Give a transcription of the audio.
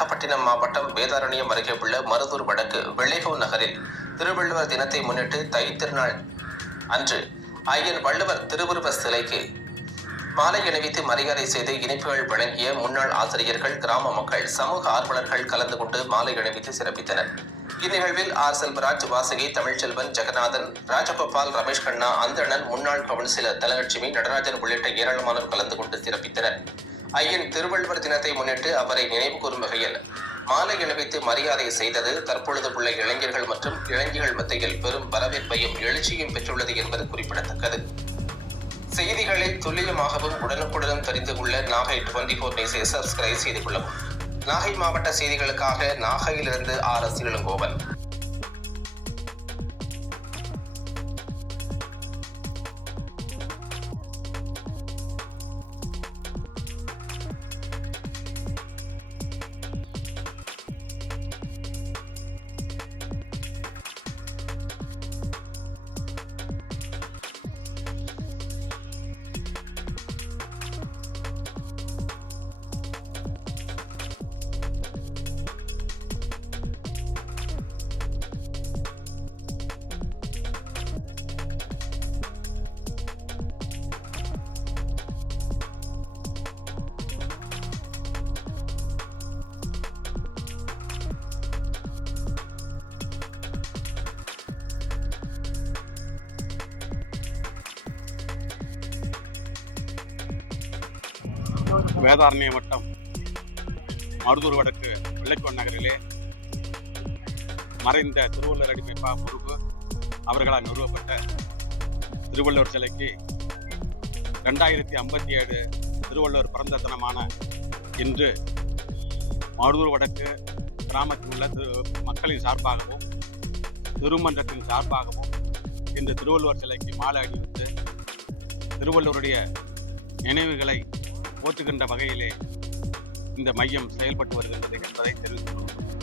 நாகப்பட்டினம் மாவட்டம் வேதாரண்யம் அருகே உள்ள மருதூர் வடக்கு வெள்ளைகோ நகரில் திருவள்ளுவர் தினத்தை முன்னிட்டு தை திருநாள் அன்று ஐயன் வள்ளுவர் திருவுருவ சிலைக்கு மாலை அணிவித்து மரியாதை செய்து இனிப்புகள் வழங்கிய முன்னாள் ஆசிரியர்கள் கிராம மக்கள் சமூக ஆர்வலர்கள் கலந்து கொண்டு மாலை அணிவித்து சிறப்பித்தனர். இந்நிகழ்வில் ஆர் செல்வராஜ் வாசகி தமிழ்ச்செல்வன் ஜெகநாதன் ராஜகோபால் ரமேஷ் கண்ணா அந்தணன் முன்னாள் கவுன்சிலர் தனலட்சுமி நடராஜன் உள்ளிட்ட ஏராளமானோர் கலந்து கொண்டு சிறப்பித்தனர். ஐயன் திருவள்ளுவர் தினத்தை முன்னிட்டு அவரை நினைவு கூறும் வகையில் மாலை அணிவித்து மரியாதை செய்தது தற்பொழுது உள்ள இளைஞர்கள் மற்றும் இளைஞர்கள் மத்தியில் பெரும் வரவேற்பையும் எழுச்சியும் பெற்றுள்ளது என்பது குறிப்பிடத்தக்கது. செய்திகளை துல்லியமாகவும் உடனுக்குடனும் தெரிந்து கொள்ள நாகை டுவெண்டி ஃபோர் நியூஸை சப்ஸ்கிரைப் செய்து கொள்ளவும். நாகை மாவட்ட செய்திகளுக்காக நாகையிலிருந்து ஆர் எஸ் இளங்கோவன். வேதாரண்ய வட்டம் மருதூர் வடக்கு வெள்ளைக்கோன் நகரிலே மறைந்த திருவள்ளுவர் அடிமை பா முருகு அவர்களால் நிறுவப்பட்ட திருவள்ளுவர் சிலைக்கு ரெண்டாயிரத்தி ஐம்பத்தி ஏழு திருவள்ளுவர் பிறந்த தினமான இன்று மருதூர் வடக்கு கிராமத்தில் உள்ள திரு மக்களின் சார்பாகவும் திருமன்றத்தின் சார்பாகவும் இந்த திருவள்ளுவர் சிலைக்கு மாலை அணிவித்து திருவள்ளுவருடைய நினைவுகளை போற்றுகின்ற வகையிலே இந்த மையம் செயல்பட்டு வருகின்றது என்பதை தெரிவித்துள்ளோம்